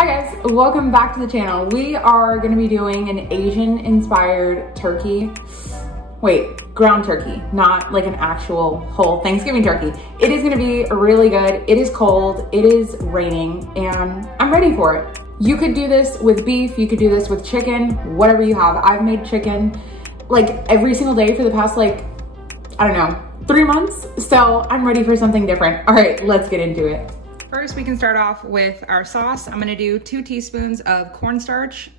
Hi guys, welcome back to the channel. We are gonna be doing an Asian inspired turkey. Wait, ground turkey, not like an actual whole Thanksgiving turkey. It is gonna be really good. It is cold, it is raining, and I'm ready for it. You could do this with beef, you could do this with chicken, whatever you have. I've made chicken like every single day for the past I don't know, 3 months. So I'm ready for something different. All right, let's get into it. First, we can start off with our sauce. I'm gonna do 2 teaspoons of cornstarch,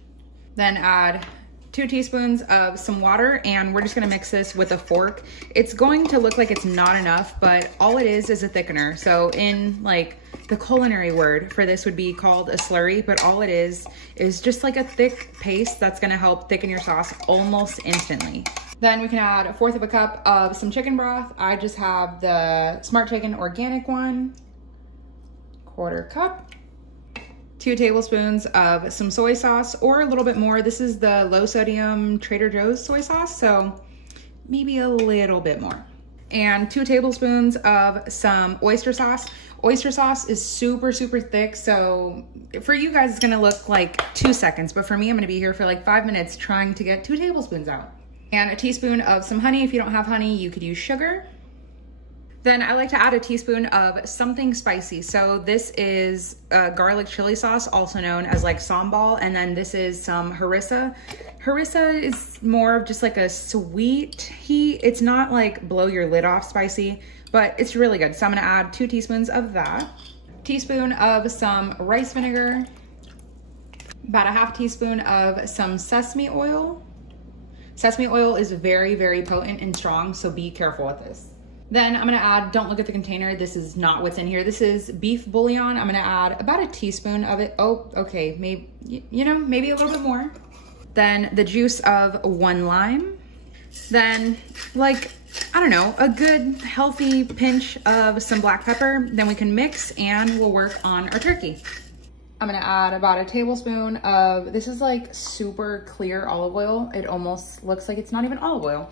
then add 2 teaspoons of some water, and we're just gonna mix this with a fork. It's going to look like it's not enough, but all it is a thickener. So in like the culinary word for this would be called a slurry, but all it is just like a thick paste that's gonna help thicken your sauce almost instantly. Then we can add 1/4 cup of some chicken broth. I just have the Smart Chicken organic one. 1/4 cup, 2 tablespoons of some soy sauce, or a little bit more. This is the low sodium Trader Joe's soy sauce, so maybe a little bit more. And 2 tablespoons of some oyster sauce. Oyster sauce is super, super thick, so for you guys, it's gonna look like 2 seconds, but for me, I'm gonna be here for like 5 minutes trying to get 2 tablespoons out. And a teaspoon of some honey. If you don't have honey, you could use sugar. Then I like to add a teaspoon of something spicy. So this is garlic chili sauce, also known as like sambal. And then this is some harissa. Harissa is more of just like a sweet heat. It's not like blow your lid off spicy, but it's really good. So I'm gonna add 2 teaspoons of that. Teaspoon of some rice vinegar. About a 1/2 teaspoon of some sesame oil. Sesame oil is very, very potent and strong, so be careful with this. Then I'm gonna add, don't look at the container, this is not what's in here. This is beef bouillon. I'm gonna add about a teaspoon of it. Oh, okay, maybe, you know, maybe a little bit more. Then the juice of 1 lime. Then like, I don't know, a good healthy pinch of some black pepper. Then we can mix and we'll work on our turkey. I'm gonna add about a tablespoon of, this is like super clear olive oil. It almost looks like it's not even olive oil.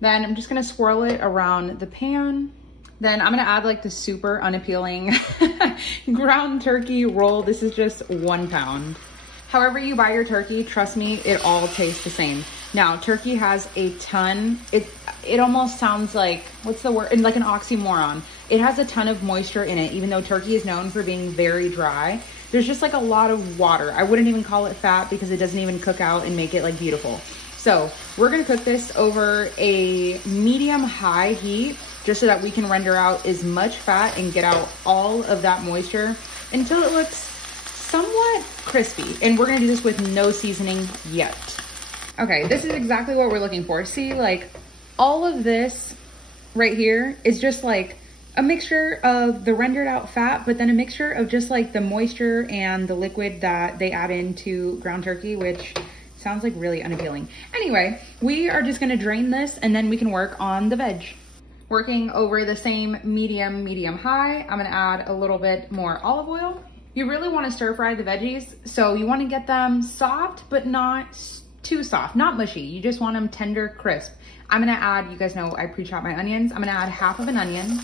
Then I'm just gonna swirl it around the pan. Then I'm gonna add like the super unappealing ground turkey roll. This is just 1 pound. However you buy your turkey, trust me, it all tastes the same. Now, turkey has a ton, it almost sounds like, what's the word? Like an oxymoron. It has a ton of moisture in it, even though turkey is known for being very dry. There's just like a lot of water. I wouldn't even call it fat because it doesn't even cook out and make it like beautiful. So we're gonna cook this over a medium-high heat just so that we can render out as much fat and get out all of that moisture until it looks somewhat crispy. And we're gonna do this with no seasoning yet. Okay, this is exactly what we're looking for. See, like all of this right here is just like a mixture of the rendered out fat, but then a mixture of just like the moisture and the liquid that they add into ground turkey, which sounds like really unappealing. Anyway, we are just gonna drain this and then we can work on the veg. Working over the same medium-high, I'm gonna add a little bit more olive oil. You really wanna stir fry the veggies, so you wanna get them soft, but not too soft, not mushy. You just want them tender, crisp. I'm gonna add, you guys know I pre-chop my onions. I'm gonna add 1/2 of an onion.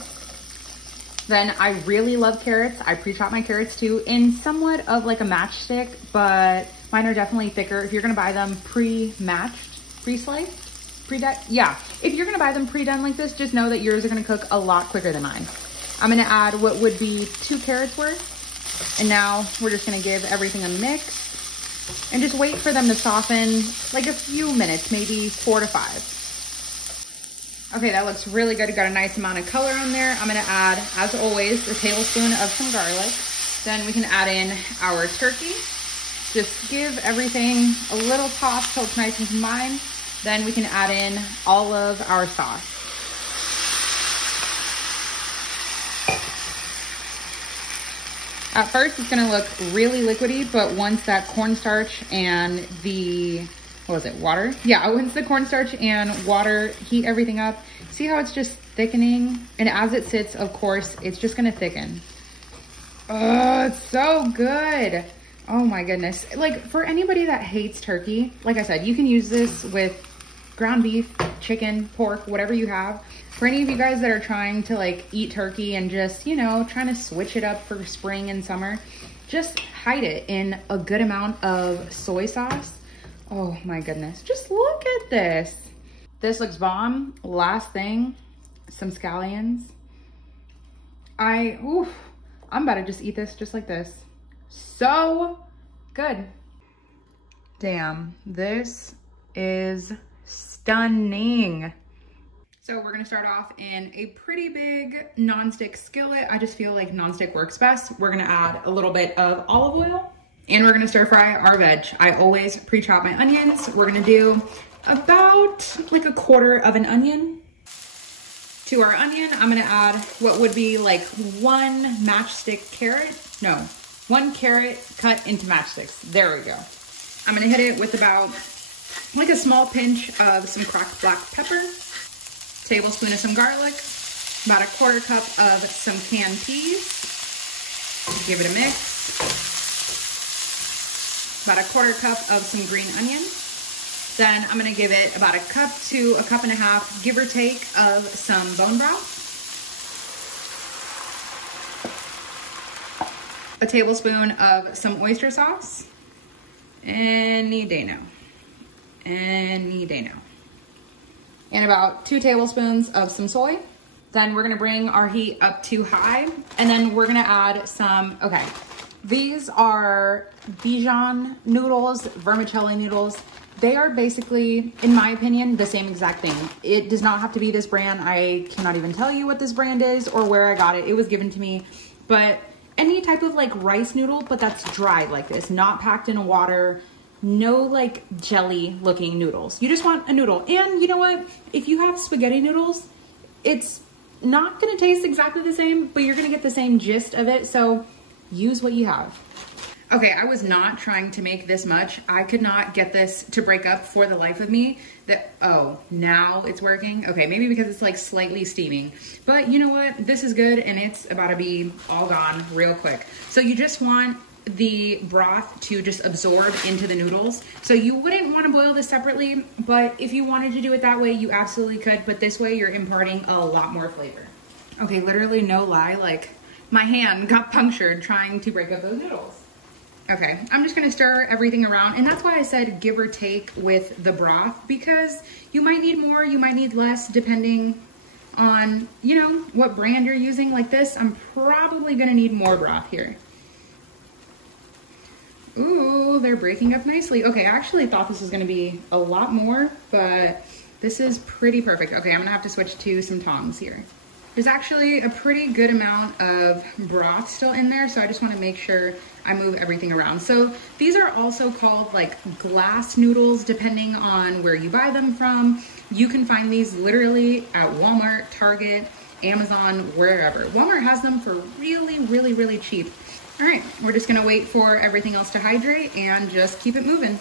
Then I really love carrots. I pre-chop my carrots too in somewhat of like a matchstick, but mine are definitely thicker. If you're gonna buy them pre-matched, pre-sliced, pre-done, yeah. If you're gonna buy them pre-done like this, just know that yours are gonna cook a lot quicker than mine. I'm gonna add what would be 2 carrots worth. And now we're just gonna give everything a mix and just wait for them to soften like a few minutes, maybe 4 to 5. Okay, that looks really good. Got a nice amount of color on there. I'm gonna add, as always, a tablespoon of some garlic. Then we can add in our turkey. Just give everything a little toss till it's nice and combined. Then we can add in all of our sauce. At first, it's gonna look really liquidy, but once that cornstarch and the, what was it, water? Yeah, once the cornstarch and water heat everything up, see how it's just thickening? And as it sits, of course, it's just gonna thicken. Oh, it's so good. Oh my goodness. Like for anybody that hates turkey, like I said, you can use this with ground beef, chicken, pork, whatever you have. For any of you guys that are trying to like eat turkey and just, you know, trying to switch it up for spring and summer, just hide it in a good amount of soy sauce. Oh my goodness, just look at this. This looks bomb. Last thing, some scallions. I'm about to just eat this just like this. So good. Damn, this is stunning. So we're gonna start off in a pretty big nonstick skillet. I just feel like nonstick works best. We're gonna add a little bit of olive oil and we're gonna stir fry our veg. I always pre-chop my onions. We're gonna do about like a quarter of an onion. To our onion, I'm gonna add what would be like one matchstick carrot. No, one carrot cut into matchsticks. There we go. I'm gonna hit it with about like a small pinch of some cracked black pepper, tablespoon of some garlic, about a quarter cup of some canned peas. Give it a mix. About a quarter cup of some green onion. Then I'm gonna give it about a cup to a cup and a half, give or take, of some bone broth. A tablespoon of some oyster sauce. Any day now. Any day now. And about 2 tablespoons of some soy. Then we're gonna bring our heat up to high, and then we're gonna add some, okay, these are Dijon noodles, vermicelli noodles. They are basically, in my opinion, the same exact thing. It does not have to be this brand. I cannot even tell you what this brand is or where I got it. It was given to me. But any type of like rice noodle, but that's dried like this, not packed in water, no like jelly looking noodles. You just want a noodle. And you know what? If you have spaghetti noodles, it's not gonna taste exactly the same, but you're gonna get the same gist of it. So use what you have. Okay, I was not trying to make this much. I could not get this to break up for the life of me. Oh, now it's working. Okay, maybe because it's like slightly steaming. But you know what? This is good and it's about to be all gone real quick. So you just want the broth to just absorb into the noodles. So you wouldn't want to boil this separately, but if you wanted to do it that way, you absolutely could. But this way you're imparting a lot more flavor. Okay, literally no lie, like my hand got punctured trying to break up those noodles. Okay, I'm just gonna stir everything around, and that's why I said give or take with the broth, because you might need more, you might need less, depending on, you know, what brand you're using. Like this, I'm probably gonna need more broth here. Ooh, they're breaking up nicely. Okay, I actually thought this was gonna be a lot more, but this is pretty perfect. Okay, I'm gonna have to switch to some tongs here. There's actually a pretty good amount of broth still in there, so I just want to make sure I move everything around. So these are also called like glass noodles, depending on where you buy them from. You can find these literally at Walmart, Target, Amazon, wherever. Walmart has them for really, really, really cheap. All right, we're just gonna wait for everything else to hydrate and just keep it moving.